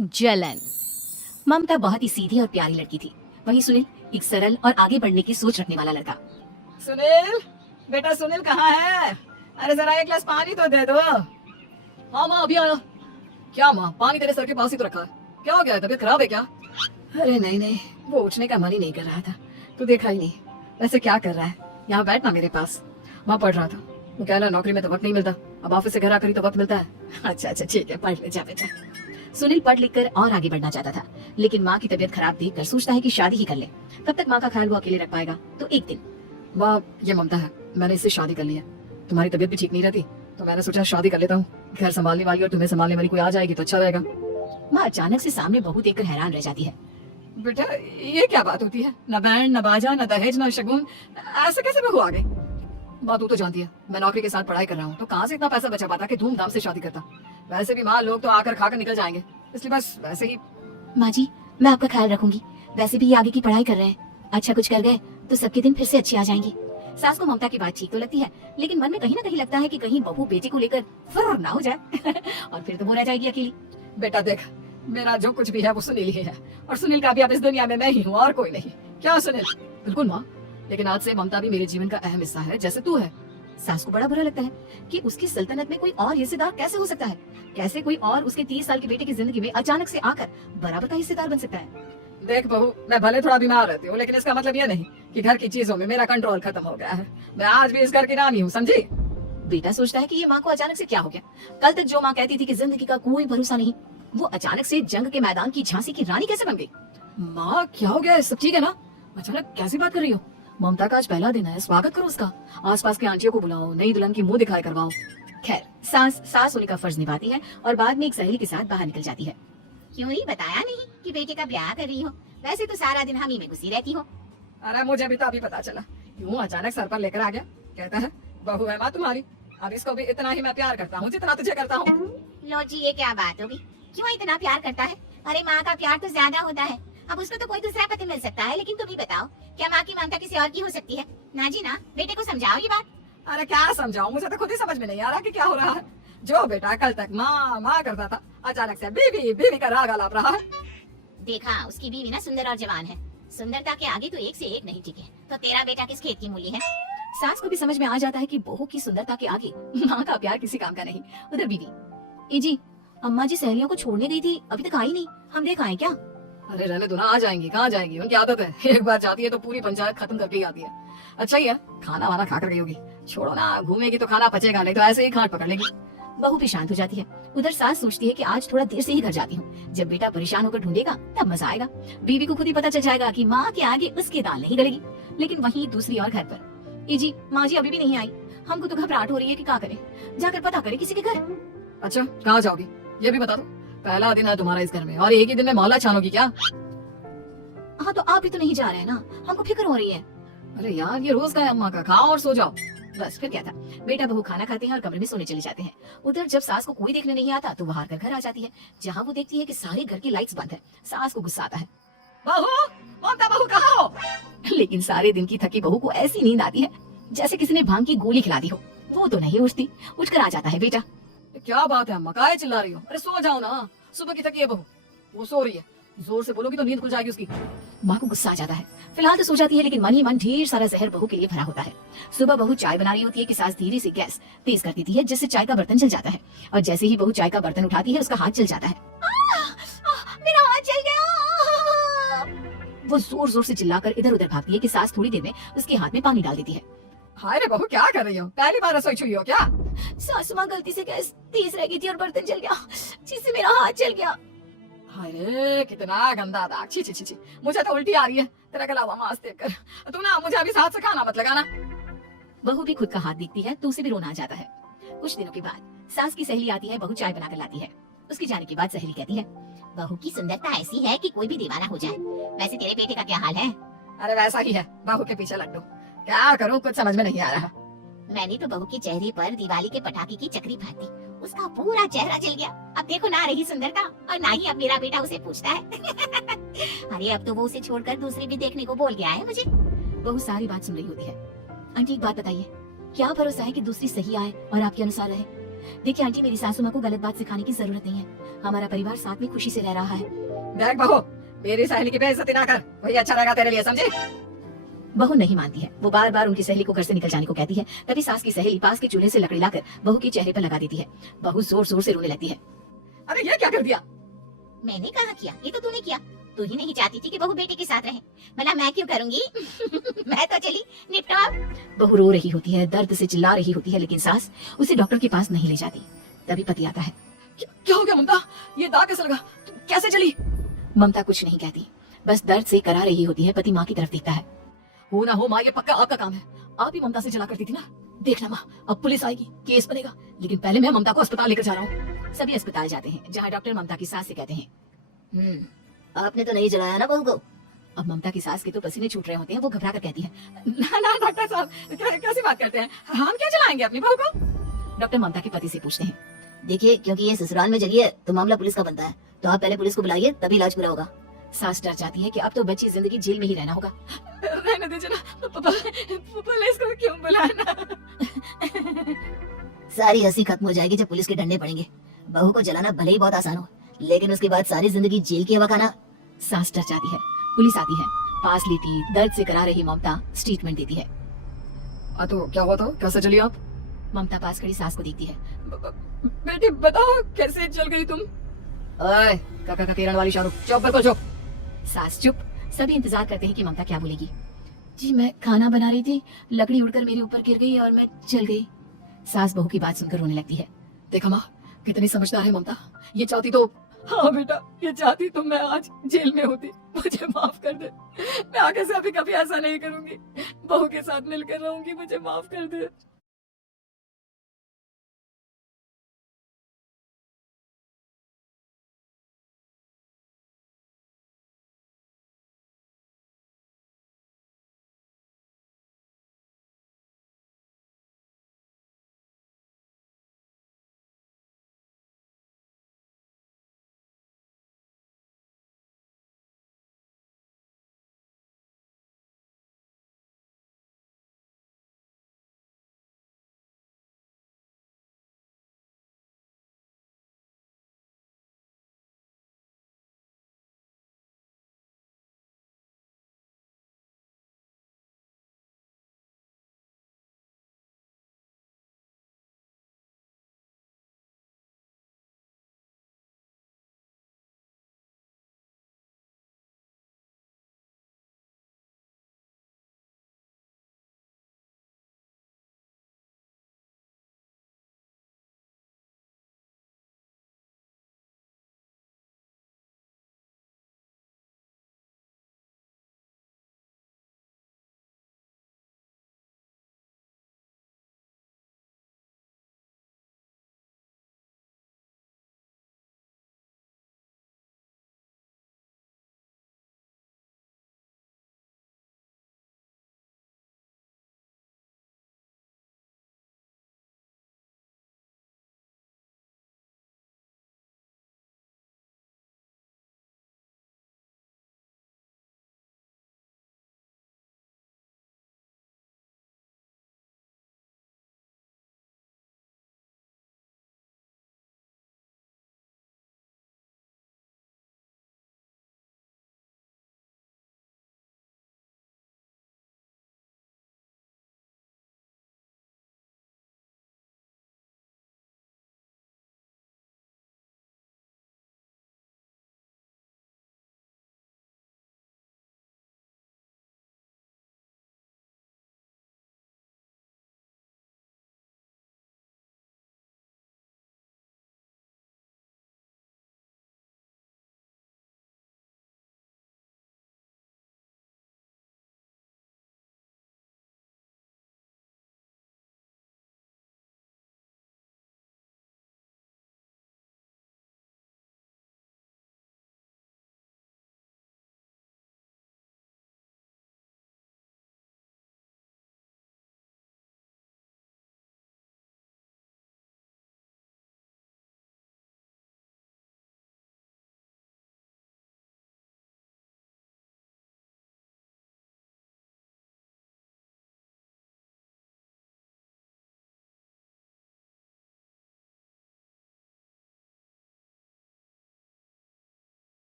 जलन। ममता बहुत ही सीधी और प्यारी लड़की थी, वहीं सुनील एक सरल और आगे बढ़ने की सोच रखने वाला लड़का। सुनील, बेटा सुनील कहाँ है? अरे जरा एक गिलास पानी तो दे दो। हाँ माँ अभी आया। क्या माँ, पानी तेरे सर के पास ही तो रखा है, क्या हो गया है, तबीयत खराब है क्या? अरे नहीं नहीं, वो उठने का मन ही नहीं कर रहा था, तू देखा ही नहीं। वैसे क्या कर रहा है, यहाँ बैठ ना मेरे पास। माँ पढ़ रहा था, वो कह रहा नौकरी में तो वक्त नहीं मिलता, अब ऑफिस से घर आकर ही तो वक्त मिलता है। अच्छा अच्छा ठीक है, पढ़ ले जा बेटा। सुनील पढ़ लिख कर और आगे बढ़ना चाहता था, लेकिन माँ की तबीयत खराब देखकर सोचता है कि शादी ही कर ले, तब तक माँ का ख्याल वो अकेले रख पाएगा। तो एक दिन, वाह ये ममता है, मैंने इससे शादी कर ली है, तुम्हारी तबीयत भी ठीक नहीं रहती तो मैंने सोचा शादी कर लेता हूँ, घर संभालने वाली और तुम्हें संभालने वाली कोई आ जाएगी तो अच्छा रहेगा। माँ अचानक से सामने बहू देखकर हैरान रह जाती है। बेटा ये क्या बात होती है, न बैंड न बाजा न दहेज न शगुन, ऐसे कैसे बहू आ गई? बात तू तो जानती है, मैं नौकरी के साथ पढ़ाई कर रहा हूँ, तो कहाँ से इतना पैसा बचा पाता कि धूमधाम से शादी करता। वैसे भी माँ लोग तो आकर खाकर निकल जाएंगे, इसलिए बस वैसे ही। माँ जी मैं आपका ख्याल रखूंगी, वैसे भी ये आगे की पढ़ाई कर रहे हैं, अच्छा कुछ कर गए तो सबके दिन फिर से अच्छे आ जाएंगे। सास को ममता की बात ठीक तो लगती है, लेकिन मन में कहीं ना कहीं लगता है कि कहीं बहू बेटे को लेकर फुर्र ना हो जाए और फिर तो वो रह जाएगी अकेली। बेटा देख, मेरा जो कुछ भी है वो सुनील ही है, और सुनील का भी अब इस दुनिया में मैं ही हूँ और कोई नहीं। क्या सुनील? बिल्कुल माँ, लेकिन आज से ममता भी मेरे जीवन का अहम हिस्सा है, जैसे तू है। सास को बड़ा बुरा लगता है कि उसकी सल्तनत में कोई और हिस्सेदार कैसे हो सकता है, कैसे कोई और उसके 30 साल के बेटे की जिंदगी में अचानक से आकर बराबर का हिस्सेदार बन सकता है। देख बहू, मैं भले थोड़ा बीमार रहती हूँ, लेकिन इसका मतलब ये नहीं कि घर की चीजों में मेरा कंट्रोल खत्म हो गया है। मैं आज भी इस घर की रानी हूँ, समझी? बेटा सोचता है कि ये माँ को अचानक से क्या हो गया। कल तक जो माँ कहती थी कि जिंदगी का कोई भरोसा नहीं, वो अचानक से जंग के मैदान की झांसी की रानी कैसे बन गई? माँ क्या हो गया, सब ठीक है ना? अचानक कैसी बात कर रही हो? ममता का आज पहला दिन है, स्वागत करो उसका। आसपास के आंटियों को बुलाओ, नई दुल्हन की मुंह दिखाई करवाओ। खैर सास होने का फर्ज निभाती है और बाद में एक सहेली के साथ बाहर निकल जाती है। क्यों ही बताया नहीं कि बेटे का ब्याह कर रही हो? वैसे तो सारा दिन हम ही में घुसी रहती हो। अरे मुझे भी तो अभी पता चला, यूं अचानक सर पर लेकर आ गया। कहता है बहू है माँ तुम्हारी, अब इसको भी इतना ही मैं प्यार करता हूँ जितना तुझे करता हूँ। लो जी, ये क्या बात होगी? क्यों इतना प्यार करता है? अरे माँ का प्यार तो ज्यादा होता है। अब उसको तो कोई दूसरा पति मिल सकता है, लेकिन तुम ही बताओ, क्या माँ की ममता किसी और की हो सकती है? ना जी ना, बेटे को समझाओ ये बात। अरे क्या समझाऊं, मुझे तो खुद ही समझ में नहीं आ रहा कि क्या हो रहा है। जो बेटा कल तक माँ माँ करता था, अचानक से बीवी बीवी का राग आलाप रहा है। देखा, उसकी बीवी ना सुंदर और जवान है, सुंदरता के आगे तो एक से एक नहीं टिके, तो तेरा बेटा किस खेत की मूली है? सास को भी समझ में आ जाता है कि बहू की सुंदरता के आगे माँ का प्यार किसी काम का नहीं। उधर बीवी, ए जी अम्मा जी सहेलियों को छोड़ने गई थी, अभी तक आई नहीं, हम देख आए क्या? अरे रहने दो ना, आ जाएंगी, कहाँ जाएंगी, उनकी आदत है, एक बार जाती है तो पूरी पंचायत खत्म करके ही आती है। अच्छा ही है, खाना वाना खा कर गई होगी। छोड़ो ना, घूमेगी तो खाना पचेगा, नहीं तो ऐसे ही खाट पकड़ लेगी। बहू भी शांत हो जाती है। उधर सास सोचती है कि आज थोड़ा देर से ही घर जाती हूँ, जब बेटा परेशान होकर ढूंढेगा तब मजा आएगा। बीवी को खुद ही पता चल जाएगा कि माँ के आगे उसकी दाल नहीं गलेगी। लेकिन वहीं दूसरी ओर घर पर, ए जी माँ जी अभी भी नहीं आई, हमको तो घबराहट हो रही है कि क्या करें, जाकर पता करें किसी के घर। अच्छा कहाँ जाओगी ये भी बता दो, पहला दिन है तुम्हारा इस घर में और एक ही दिन में मोहल्ला छानोगी क्या? हाँ तो आप भी तो नहीं जा रहे हैं ना, हमको फिक्र हो रही है। अरे यार ये रोज का है अम्मा का, खाओ और सो जाओ। बस फिर क्या था, बेटा बहू खाना खाते हैं और कमरे में सोने चले जाते हैं। उधर जब सास को कोई देखने नहीं आता तो वो हार कर घर आ जाती है, जहाँ वो देखती है कि सारे घर की लाइट्स बंद है। सास को गुस्सा आता है, बहू ममता बहू कहाँ हो? लेकिन सारे दिन की थकी बहू को ऐसी नींद आती है जैसे किसी ने भांग की गोली खिला दी हो। वो तो नहीं उठती, उठकर आ जाता है बेटा। क्या बात है अम्मा, काहे चिल्ला रही हो? अरे सो जाओ ना, सुबह की थकी है बहू, वो सो रही है, जोर से बोलोगी तो नींद खुल जाएगी उसकी। माँ को गुस्सा आ जाता है, फिलहाल तो सो जाती है, लेकिन मन ही मन ढेर सारा जहर बहू के लिए भरा होता है। सुबह बहू चाय बना रही होती है कि सास धीरे से गैस तेज कर देती है, जिससे चाय का बर्तन जल जाता है, और जैसे ही बहू चाय का बर्तन उठाती है उसका हाथ जल जाता है। मेरा हाथ जल गया। वो जोर जोर से चिल्लाकर इधर उधर भागती है कि सास थोड़ी देर में उसके हाथ में पानी डाल देती है। हाय रे बहू क्या कर रही हो, पहली बार रसोई छुई हो क्या? सासू माँ गलती से गैस तेज रह गई थी और बर्तन जल गया, जिससे मेरा हाथ जल गया। हाय रे कितना गंदा दाग, छी छी छी छी, मुझे तो उल्टी आ रही है तेरा गला हुआ मांस देखकर। तू ना मुझे अभी हाथ से खाना मत लगाना। बहू भी खुद का हाथ देखती है तो उसे भी रोना आ जाता है। कुछ दिनों के बाद सास की सहेली आती है, बहू चाय बनाकर लाती है। उसके जाने के बाद सहेली कहती है, बहू की सुंदरता ऐसी है कि कोई भी दीवाना हो जाए। वैसे तेरे बेटे का क्या हाल है? अरे वैसा ही है, बहू के पीछे लड्डू, क्या करूँ कुछ समझ में नहीं आ रहा। मैंने तो बहू के चेहरे पर दिवाली के पटाखे की चक्री भर दी, उसका पूरा चेहरा जल गया। अब देखो ना रही सुंदरता, और ना ही अब मेरा बेटा उसे पूछता है। अरे अब तो वो उसे छोड़कर दूसरी भी देखने को बोल गया है मुझे। बहू सारी बात सुन रही होती है। आंटी एक बात बताइए, क्या भरोसा है कि दूसरी सही आए और आपके अनुसार रहे? देखिए आंटी, मेरी सासू माँ को गलत बात सिखाने की जरूरत नहीं है। हमारा परिवार साथ में खुशी से रह रहा है। देख बहू, मेरी सहेली की बेइज्जती ना कर, वही अच्छा रहेगा तेरे लिए, समझी? बहू नहीं मानती है। वो बार बार उनकी सहेली को घर से निकल जाने को कहती है। तभी सास की सहेली पास के चूल्हे से लकड़ी लाकर बहू के चेहरे पर लगा देती है। बहू जोर जोर से रोने लगती है। अरे ये क्या कर दिया? मैंने कहा किया, ये तो तूने किया। तू ही नहीं चाहती थी कि बहू बेटे के साथ रहे, भला मैं क्यों करूंगी? मैं तो चली, निपटा। बहू रो रही होती है, दर्द से चिल्ला रही होती है, लेकिन सास उसे डॉक्टर के पास नहीं ले जाती। तभी पति आता है। क्या हो गया ममता? ये दाग कैसे लगा? तुम कैसे चली? ममता कुछ नहीं कहती, बस दर्द से करा रही होती है। पति माँ की तरफ देखता है। हो ना हो माँ, ये पक्का आपका काम है। आप ही ममता से चला करती थी ना। देखना माँ, अब पुलिस आएगी, केस बनेगा, लेकिन पहले मैं ममता को अस्पताल लेकर जा रहा हूँ। सभी अस्पताल जाते हैं, जहाँ डॉक्टर ममता की सास से कहते हैं, आपने तो नहीं जलाया ना बहू को? अब ममता की सास के तो पसीने छूट रहे होते हैं। वो घबरा कर कहती है, ना ना डॉक्टर साहब, कैसी बात करते हैं? हम क्या चलाएंगे अपनी बहू को? डॉक्टर ममता के पति से पूछते हैं। देखिए, क्योंकि ये ससुराल में जगी है तो मामला पुलिस का बनता है, तो आप पहले पुलिस को बुलाइए, तभी इलाज पूरा होगा। सास डर जाती है कि अब तो बची जिंदगी जेल में ही रहना होगा। रहने दीजिए ना, पुलिस को क्यों बुलाना? सारी हंसी खत्म हो जाएगी जब पुलिस के डंडे पड़ेंगे। बहू को जलाना भले ही बहुत आसान हो, लेकिन उसके बाद सारी जिंदगी जेल की हवा खाना। सास डर जाती है। पुलिस आती है। पास लेटी दर्द से करा रही ममता स्टेटमेंट देती है। तो क्या हुआ था? कैसे चली आप? ममता पास खड़ी सास को देखती है। बेटी बताओ, कैसे चल गई तुम? ओए, काका का किरण वाली शाहरुख, चुप बिल्कुल चुप। सास चुप। सभी इंतजार करते हैं कि ममता क्या बोलेगी। जी मैं खाना बना रही थी, लकड़ी उड़कर मेरे ऊपर गिर गई और मैं जल गई। सास बहू की बात सुनकर रोने लगती है। देखा माँ, कितनी समझदार है ममता। ये चाहती तो, हाँ बेटा, ये चाहती तो मैं आज जेल में होती। मुझे माफ कर दे, मैं आगे से अभी कभी ऐसा नहीं करूंगी। बहू के साथ मिलकर रहूंगी, मुझे माफ कर दे।